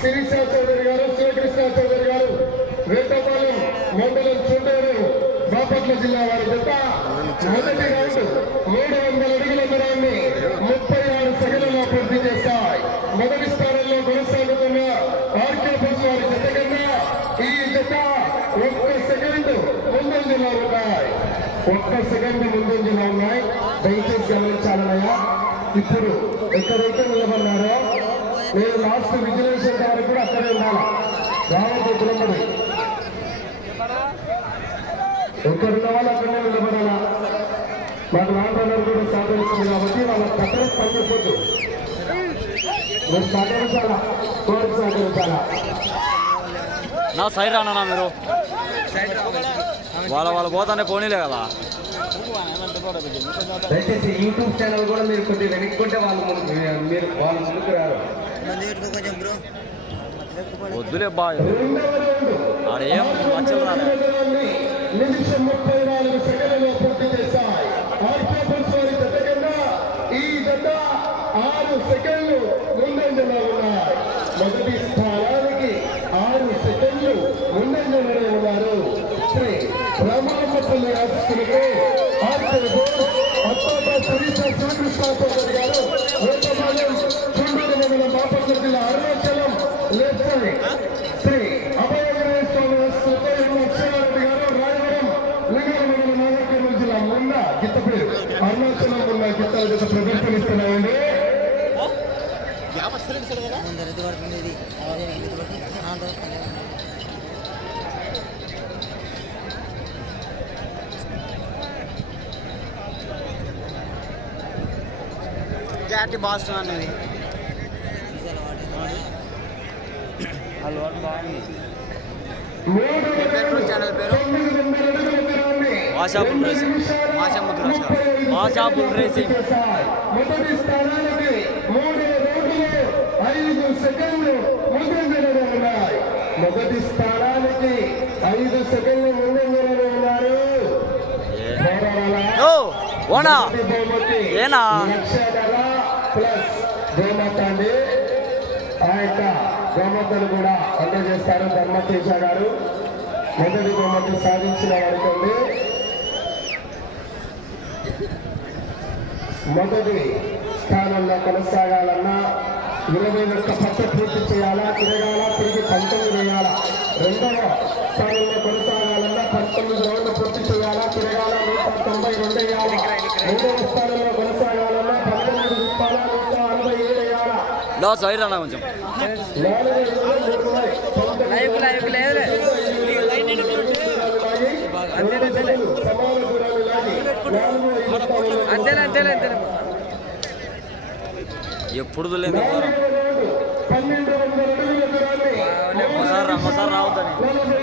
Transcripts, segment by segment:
శిరీష చౌదరి గారు శివకృష్ణ చౌదరి గారు వేటపాలెం మండలం చుండూరు బాపట్ల జిల్లా వారి జత మొదటి రౌండ్ మూడు వందల అడుగుల దూరాన్ని ముప్పై ఆరు సెకండ్లలో పూర్తి చేస్తాయి మొదటి స్థానంలో కొనసాగుతున్న ఆర్కే బోల్స్ వారి జత కన్నా ఈ జత ఒక్క సెకండ్ ముందంజలో ఉన్నాయి. ఒక్క సెకండ్ ముందంజలో ఉన్నాయి. దయచేసి గమనించాలన్నయ్యా ఇప్పుడు ఎక్కడైతే నిలబడినారో నేను లాస్ట్ విజిలెన్స్ గారు కూడా అక్కడే ఉండాలి? రావద్దు తిరుపతి ఎక్కడున్న వాళ్ళు అక్కడనే నిలబడాలా? మాకు నాన్నగారు కూడా సహకరిస్తుంది కాబట్టి వాళ్ళ మీరు సహకరించాలా? కోరిక సహకరించాలా? నా సైడ్ రానా మీరు. వాళ్ళ వాళ్ళు పోతానే పోనీలే కదా. దయచేసి యూట్యూబ్ ఛానల్ కూడా మీరు కొద్దిగా వెనక్కుంటే వాళ్ళు మీరు వాళ్ళు ముందుకు రారు. వద్దులే బా. రెండవ రౌండ్ ఆడ ఏం మచ్చలు రాలే. ముందంజలో మొదటి స్థానానికి ఆరు సెకండ్లు ముందంజలోనే ఉన్నారు. శ్రీ రామలమ్మపల్లి ఆశిస్తులకు అత్తోట శిరీష శ్రీకృష్ణ గారు వేటపాలెం చుండూరు మండలం బాపట్ల జిల్లా అరుణాచలం లెఫ్ట్ సైడ్ శ్రీ అభయగిరి స్వామి సుబ్బయ్య అక్షరారెడ్డి గారు రాయవరం లింగాల మండలం నాగర్కర్నూలు జిల్లా మొన్న గిత్త పేరు అరుణాచలం ఉన్న గిత్తల జత ప్రదర్శనిస్తున్నాయండి ముందర ఇది పడుతుంది ఇది అదే ఇది పడుతుంది ఆ దోస్తుంది జాతి బాస్టన్ అనేది. ఛానల్ పేరు? మాషాపుల్ రేసింగ్ మాషాముద్ర మాషాపుల్ రేసింగ్ మొదటి స్థానానికి మూడు రోడ్లు ఐదు సెకండ్లు ముందంజలో ఉన్నాయి. మొదటి స్థానానికి ఐదు సెకండ్లు ముందంజలో ఉన్నారు. ఓ ఓనా ఏనా? ప్లస్ గోమాత ఆ యొక్క గోమాతను కూడా అందజేస్తారు. ధర్మతేజ గారు మొదటి గోమతి సాధించిన వారికి మొదటి స్థానంలో కొనసాగాలన్నా ఇరవై ఒక్క పట్ట పూర్తి చేయాలా తిరగాల తిరిగి పంతొమ్మిది వేయాలా? రెండవ స్థానంలో కొనసాగాలన్నా పంతొమ్మిది రౌండ్లు పూర్తి చేయాలా తిరగాల? నూట తొంభై రెండు వేయాలా? రెండవ స్థానంలో వేయాలా లో సైడ్ రానా కొంచెం. నాలుగు లైవ్ లైవ్ అంతేలే అంతేలే అంతేలే ఎప్పుడు లేదు ఒకసారి ఒకసారి రావద్దని. నలభై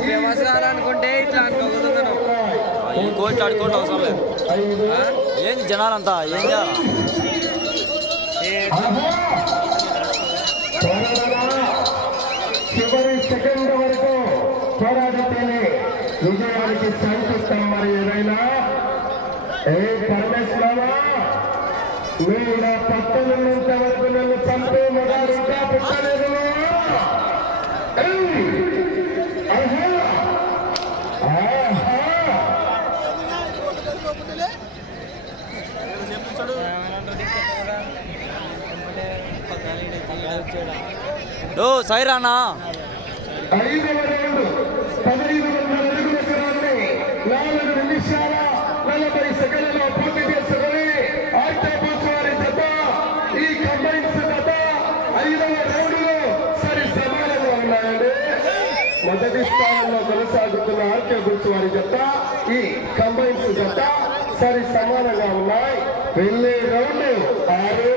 ఫేమస్ కావాలనుకుంటే ఇట్లా అనుకోకూడదు ఈ కోచ్ ఆడుకోవడం అవసరం లేదు. ఏంది జనాలంతా? ఏం చేయాలి? చివరి సెకండ్ వరకు విజయానికి మరి ఏదైనా ఏ పరమేశ్వరా నువ్వు నా వరకు నన్ను చంపే ఇంకా ఏయ్! ఆహా! ఆహా! ఓ సైడ్ రానా ఐదవ రౌండ్ పదహైదు వందల అడుగుల దూరాన్ని నాలుగు నిమిషాల నలభై సెకండ్లలో పూర్తి చేసుకుని ఆర్టాపూస్ వారి జత ఈ కంబైన్స్ జత ఐదవ రౌండ్లో సరి సమానంగా ఉన్నాయండి. మొదటి స్థానంలో కొనసాగుతున్న ఆర్కే గుర్తు వారి జత ఈ కంబైన్స్ జత సరి సమానంగా ఉన్నాయి. వెళ్ళే రౌండ్. ఆరు.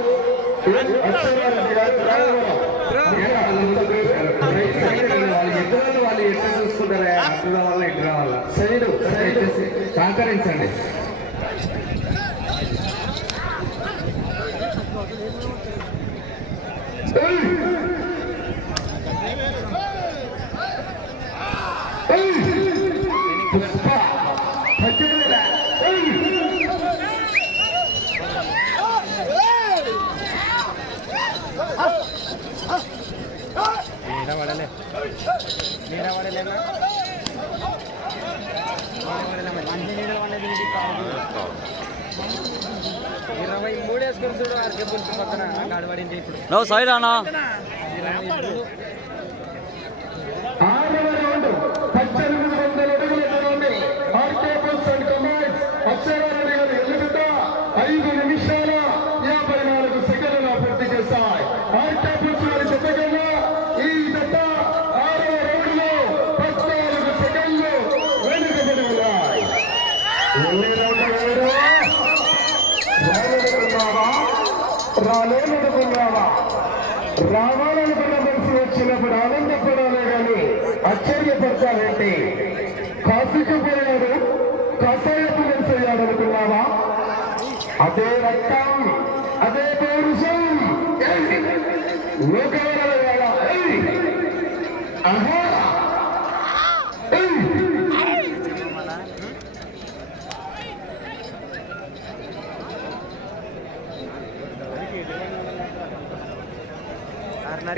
వెళ్ళి వాళ్ళు ఎదురు వాళ్ళు ఎట్లా చూసుకుంటారా? అటు రావాలా ఇటు రావాలా సైడ్. సైడ్. సహకరించండి ఏయ్! ఏయ్! పుష్ప పచ్చడిలా. ఏయ్! ఇరవై మూడు వేసుకొని చూడు ఆర్కే పులుసు పక్కన గాడిపడింది ఇప్పుడు అదే రక్తం అదే పౌరుషం. లోకవరాల ఆహా ఏయ్!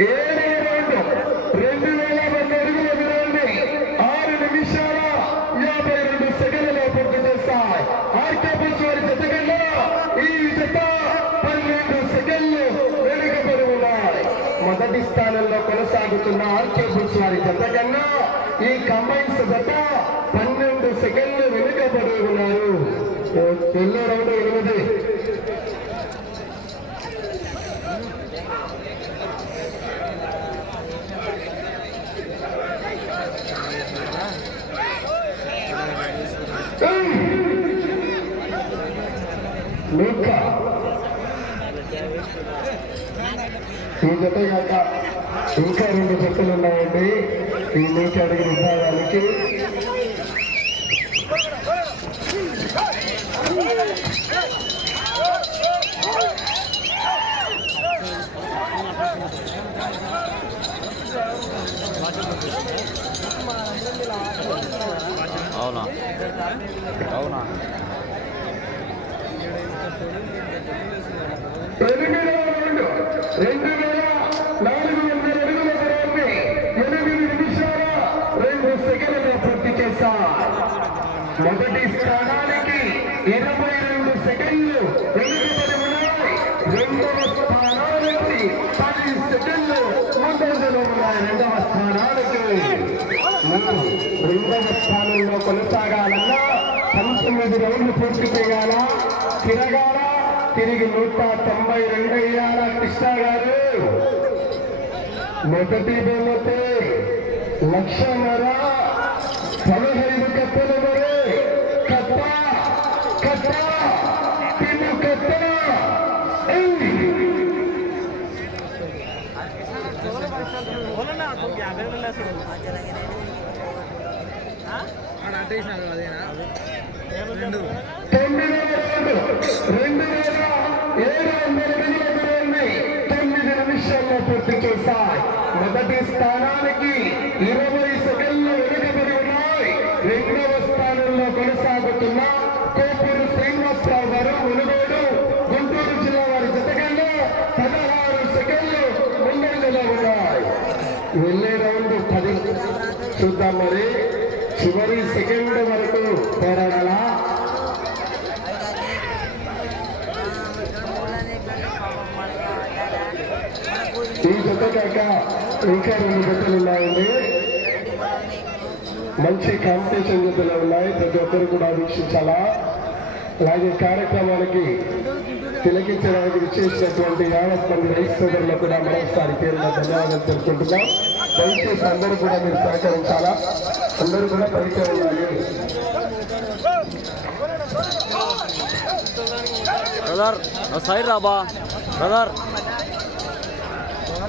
ఏడు రెండు రెండు వేల మంది అడుగుల దూరాన్ని ఆరు నిమిషాల యాభై రెండు సెకండ్లలో పూర్తి చేస్తాయి ఆర్కే బుల్స్ వారి జత కన్నా ఈ జత పన్నెండు సెకండ్లు వెనుకబడి ఉన్నాయి మొదటి స్థానంలో కొనసాగుతున్న ఆర్కే బుల్స్ వారి జత కన్నా ఈ కంబైన్స్ జత పన్నెండు సెకండ్లు వెనుకబడి ఉన్నారు ఎన్నో రౌండ్ ఎనిమిది ఇంకా ఈ జత కాక ఇంకా జతలు ఉన్నాయండి ఈ నూట అడుగు విభాగానికి. అవునా? అవునా? రెండు వేల నాలుగు మొదటి స్థానానికి ఇరవై రెండు సెకండ్లు వెనుకబడి ఉన్నాయి. రెండవ స్థానానికి పది సెకండ్లు ముందంజలో ఉన్నాయి. రెండవ స్థానానికి రెండవ స్థానంలో కొనసాగాలన్నా పంతొమ్మిది రౌండ్లు పూర్తి చేయాలా? తిరగాల? తిరిగి నూట తొంభై రెండు అయ్యాల కృష్ణ గారు? మొదటి బహుమతి లక్షన్నర పదహైదు కత్తలు నిమిషాల్లో పూర్తి చేశాయి. మొదటి స్థానానికి ఇరవై సెకండ్లు వెనుకబడి ఉన్నాయి రెండవ స్థానంలో కొనసాగుతున్న కోపూరు శ్రీనివాసరావు గారు మునుగోడు గుంటూరు జిల్లా వారి జతకన్నా పదహారు సెకండ్లు ముందంజలో ఉన్నాయి వెళ్ళే రౌండ్ పది చూద్దాం మరి. చివరి సెకండ్ వరకు పోరాడాలా? ఈ జత కాక ఇంకా రెండు జతలు ఉన్నాయండి. మంచి కాంపిటీషన్ జతలు ఉన్నాయి. ప్రతి ఒక్కరు కూడా వీక్షించాలా? అలాగే కార్యక్రమానికి తిలకించడానికి విచ్చేసినటువంటి యావత్ మంది రైతు సోదరులకు కూడా మరోసారి పేరున ధన్యవాదాలు తెలుపుకుంటున్నాం. దయచేసి అందరూ కూడా మీరు సహకరించాలా? అందరూ కూడా పలికే ఉండాలి బ్రదర్ సైడ్ రాబా. బ్రదర్ పదవ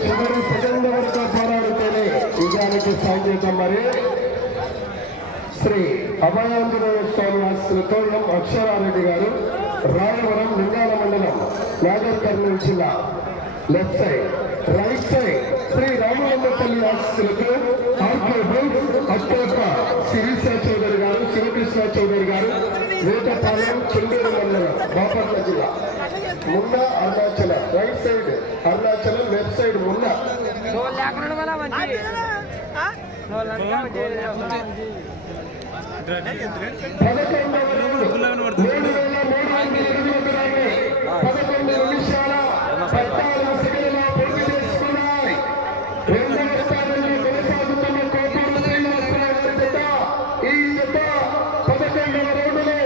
చివరి సెకండ్ వరకు పోరాడితేనే విజయానికి సాధ్యతం మరి శ్రీ అభయాంజనేయ స్వామి ఆస్తులతో ఎం అక్షరారెడ్డి గారు రాయవరం లింగాల మండలం నాగర్ కర్నూలు జిల్లా left side right side Shri Ramalingapalli ఆస్తులకు ఆర్కే అత్యప్ప శిరీష చౌదరి గారు శివకృష్ణ చౌదరి గారు వేటపాలెం చెండూరు మండలం బాపట్ల జిల్లా Munna Arunachalam right side Arunachalam left side Munna పదకొండవ రౌండ్ మూడు వేల మూడు వందల ఇరవై గ్రాములు పదకొండు నిమిషాల పద్నాలుగు సెకండ్ల పూర్తి చేసుకున్నాయి రెండవ స్థానంలో కొనసాగుతున్న కోటూరు శ్రీనివాసరావు గారి జత ఈ జత పదకొండవ రౌండ్లో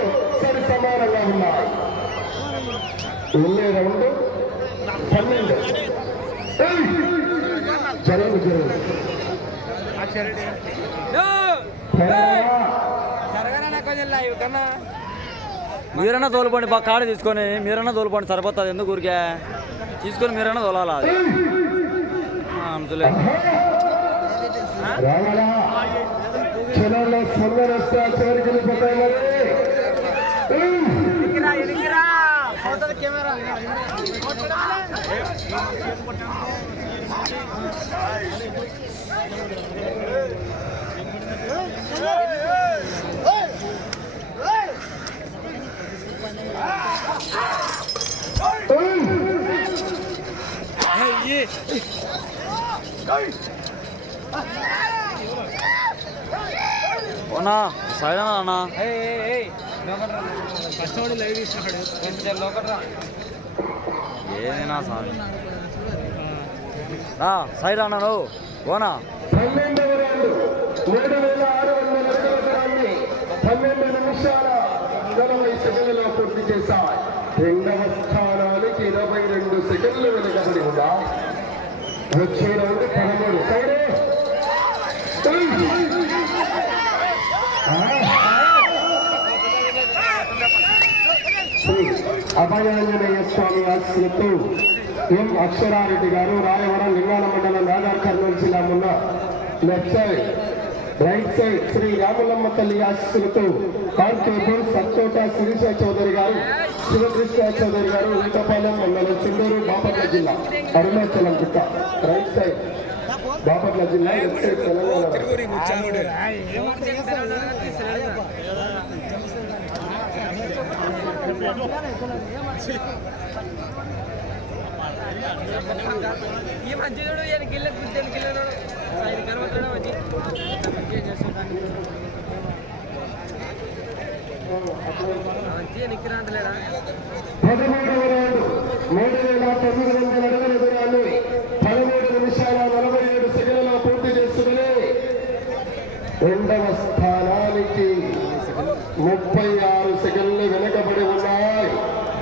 సరి సమానంగా ఉన్నాయి ఉన్నే రౌండ్ పన్నెండు ఏయ్! జరగదు జరగదు మీరన్నా తోలుకోండి బాగా కాడ తీసుకొని మీరన్నా తోలుకోండి సరిపోతుంది ఎందుకు ఊరికే తీసుకొని మీరన్నా తోలాలా అది అంతలే క్షణంలో స్పందన వస్తే ఆ చివరికి వెళ్ళిపోతాయి మరి ఏయ్! అవునా సైడ్ అన్నా ఏదైనా స్వామి రా నువ్వు ఓనా. పూర్తి చేశాయి రెండవ స్థానానికి ఇరవై రెండు సెకండ్లు వెనుకబడి ఉందా? వచ్చే రౌండ్ పదమూడు. సైడే. శ్రీ అభయాంజనేయ స్వామి ఆశీస్సులతో ఎం అక్షరారెడ్డి గారు రాయవరం లింగాల మండలం నాగర్ కర్నూలు జిల్లా ఉన్న left side right side Shri Ramulamma తల్లి ఆశీస్సులతో కాన్స్టేబుల్ సత్తోట శిరీష చౌదరి గారు శివకృష్ణ చౌదరి గారు వేటపాలెం మండలం చిందూరు బాపట్ల జిల్లా అరుణాచలం జిల్లా రైట్ సైడ్ బాపట్ల జిల్లా లెఫ్ట్ సైడ్ తెలంగాణ. ఈ మంచిదోడు ఈయన గిల్లె గుద్దేని గిల్లెనోడు ఐదు కనబడతాడు మంచి మంచిగా మూడు వేల తొమ్మిది వందల అడుగుల దూరాన్ని పదమూడు నిమిషాల నలభై ఏడు సెకండ్లలో పూర్తి చేసుకుని రెండవ స్థానానికి ముప్పై ఆరు సెకండ్లు వెనకబడి ఉన్నాయి.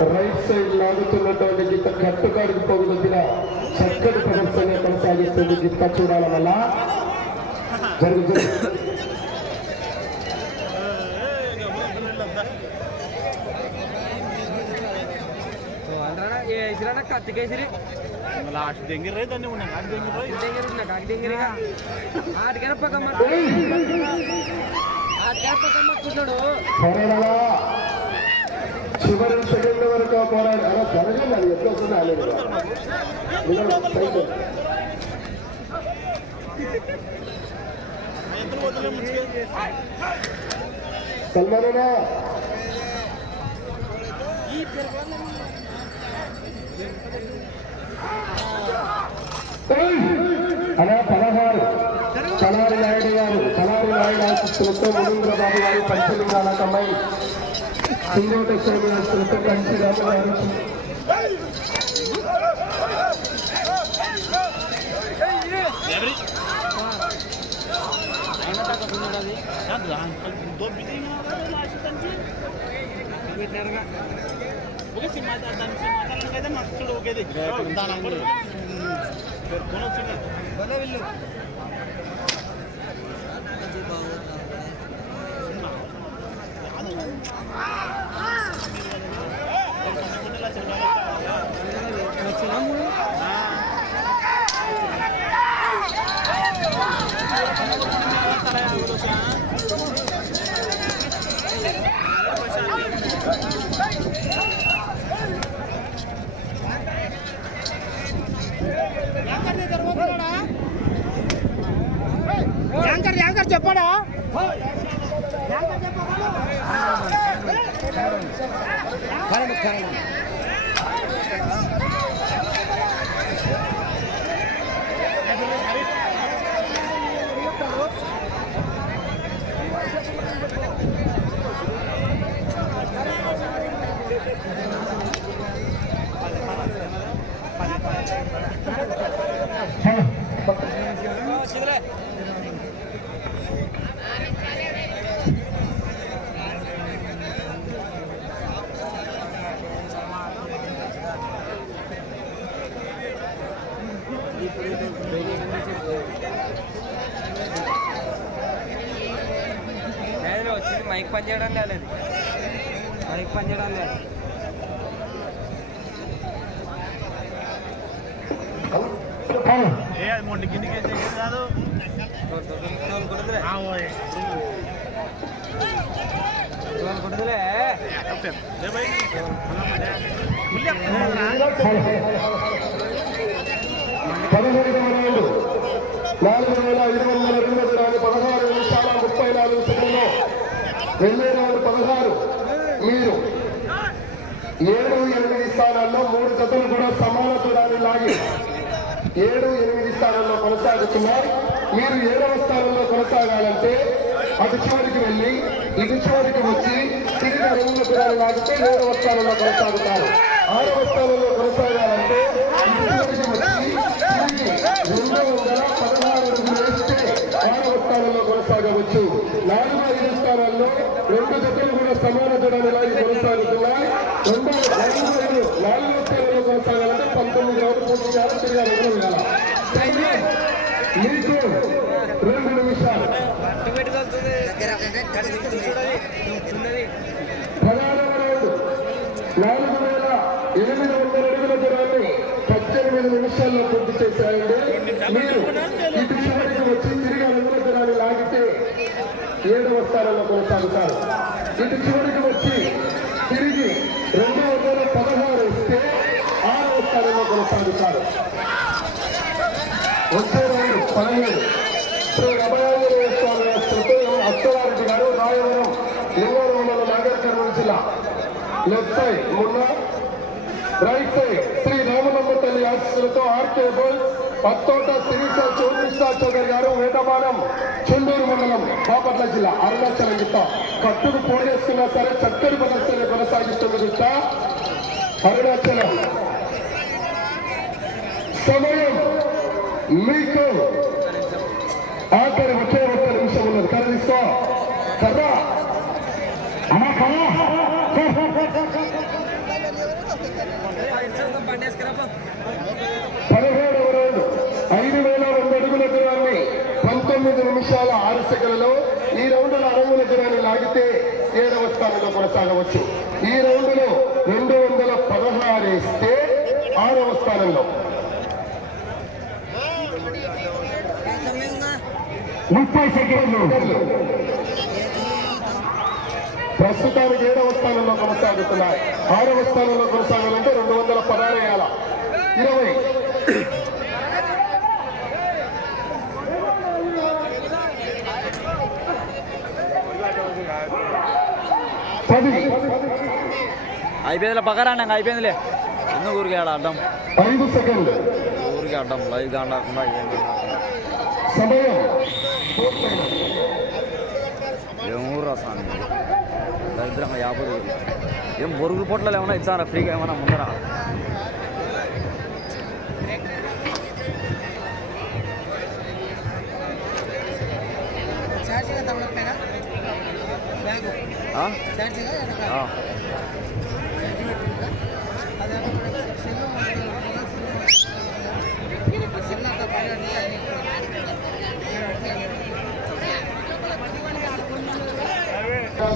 రైట్ సైడ్ లాగుతున్నటువంటి గిత్త కట్టుకాడికి పోగుదొద్దిన చక్కటి ప్రదర్శన కొనసాగిస్తుంది గిత్త చూడాల వల్ల జరుగు జరుగు అందరా ఏ ఇసిరానా కత్తికేసిరి లాస్ట్ దెంగిరే దాన్ని ఉన్నాయి నాకు దెంగిరే దగ్గర కాకి దగ్గరగా ఆటికైనా పక్కమ్మ ఆటికైనా పక్కమ్మ కూర్చోడు. పోరాడాలా చివరి సెకండ్ వరకు పోరాడు అలా జరగలేదు అది ఎట్లా వస్తుంది అలేదు సల్మానా అలా పదహారు తలారి నాయుడు గారు తలారి నాయుడు ఆశిస్తులతో మునీంద్ర బాబు గారు పంచలింగాల కమ్మాయి సింగోటేశ్వరి ఆశిస్తులతో కంచి రాము గారు ఓకే సినిమా దాని సినిమా అయితే నడుచుడు ఓకే దాని కూడా పెట్టుకొని వచ్చింది బాగుంది యాంకర్ యాంకర్ చెప్పాడా? వచ్చింది మైక్ పని చేయడం లేదు. మైక్ పని చేయడం లేదు. ఏ అది మొండి కిందికి కాదు. అప్పుడురా. పదిహేడు నాలుగు వేల ఐదు వందల పదహారు నిమిషాల ముప్పై నాలుగు సెకండ్లు వెళ్ళే నాలుగు పదహారు. మీరు ఏడు ఎనిమిది స్థానాల్లో మూడు జతలు కూడా సమాన దూరాన్ని లాగి ఏడు ఎనిమిది స్థానంలో కొనసాగుతున్నారు. మీరు ఏడవ స్థానంలో కొనసాగాలంటే అటు చివరికి వెళ్ళి ఇటు చివరికి వచ్చి తిరిగి రెండు దూరాన్ని లాగితే ఏడవ స్థానంలో కొనసాగుతారు. ఆరవ స్థానంలో కొనసాగాలంటే ఇటు చివరికి వచ్చి తిరిగి రెండు వందల రెండు జతలు కూడా సమాన దూరాన్ని లాగి కొనసాగుతున్నాయి. రెండు నాలుగు నాలుగో స్థానంలో కొనసాగాలంటే పంతొమ్మిది రౌండ్ పూర్తి చేయాలి తిరిగి రెండు మీకు రెండు నిమిషాలు పదహారవ రౌండ్ నాలుగు వేల ఎనిమిది వందల అడుగుల దూరాన్ని పద్దెనిమిది నిమిషాల్లో పూర్తి చేశారండి మీరు ఇటు చివరికి వచ్చి తిరిగి అడుగుల దూరాన్ని లాగితే ఏడవ స్థానంలో కొనసాగుతారు ఇటు చివరికి వచ్చి తిరిగి రెండు వందల పదహారు ఇస్తే ఆరవ స్థానంలో వచ్చే రోజు పదిహేడు. శ్రీ రమణాంజనేయ స్వామి శృతయం అత్తవారెడ్డి గారు రాయవరం లింగవరం మండలం నాగర్ కర్నూలు జిల్లా. లెఫ్ట్ సైడ్ మున్న. రైట్ సైడ్ శ్రీ రామనమ్మ తల్లి ఆశీస్సులతో ఆర్కే బోల్ పత్తోట శిరీష చౌకృష్ణ చౌదరి గారు వేటమానం చుండూరు మండలం బాపట్ల జిల్లా అరుణాచలం జిల్లా. కట్టును పోడేస్తున్నా సరే చక్కని ప్రదర్శన కొనసాగిస్తున్న జిల్లా అరుణాచలం. సమయం మీకు ఆఖరి ఒకే ఒక్క నిమిషం ఉన్నది కర్ర కదా పదిహేడవ రోజు ఐదు వేల రెండు అడుగుల దూరాన్ని పంతొమ్మిది నిమిషాల ఆరు సెకండ్లలో ఈ రౌండ్ల అడుగుల దూరాన్ని లాగితే ఏడవ స్థానంలో కొనసాగవచ్చు. ఈ రౌండ్లో రెండు వందల పదహారు ఇస్తే ఆరవ స్థానంలో. ముప్పై సెకండ్లు ప్రస్తుతానికి ఏడవ స్థానంలో కొనసాగుతున్నాయి ఆరవ స్థానంలో కొనసాగాలంటే రెండు వందల పదహారు వేయాల ఇరవై పది అయిపోయిందిలే పక్కరాండి ఇంకా అయిపోయిందిలే ఎందుకు ఊరికే ఆడ అడ్డం ఐదు సెకండ్లు ఊరికే అడ్డం లైవ్ కాకుండా ఏం కాకుండా. సమయం ఏం ఊరు స్వామి? దరిద్రంగా యాభై ఊరు. ఏం బొరుగులు పొట్లలో ఏమైనా ఇచ్చారా? ఫ్రీగా ఏమైనా ముందర?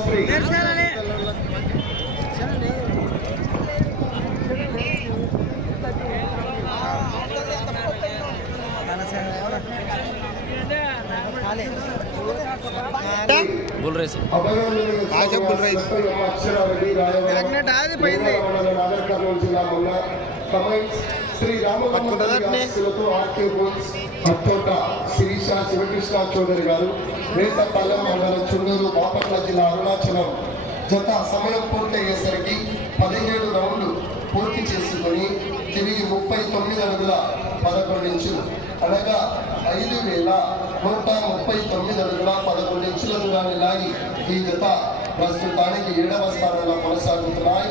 శ్రీ బుల్ రైస్ ఆశం బుల్ రైస్ ఎలక్నెట్ అది పోయింది శ్రీ రామచంద్ర శిలతో ఆర్కే బోల్స్ అత్తోట శిరీష శివకృష్ణ చౌదరి గారు వేటపాలెం మండలం చుండూరు బాపట్ల జిల్లా అరుణాచలం. జత సమయం పూర్తయ్యేసరికి పదిహేడు రౌండ్లు పూర్తి చేసుకొని తిరిగి ముప్పై తొమ్మిది అడుగుల పదకొండు ఇంచులు అనగా ఐదు వేల నూట ముప్పై తొమ్మిది అడుగుల పదకొండు ఇంచుల దూరాన్ని లాగి ఈ జత ప్రస్తుతానికి ఏడవ స్థానంలో కొనసాగుతున్నాయి.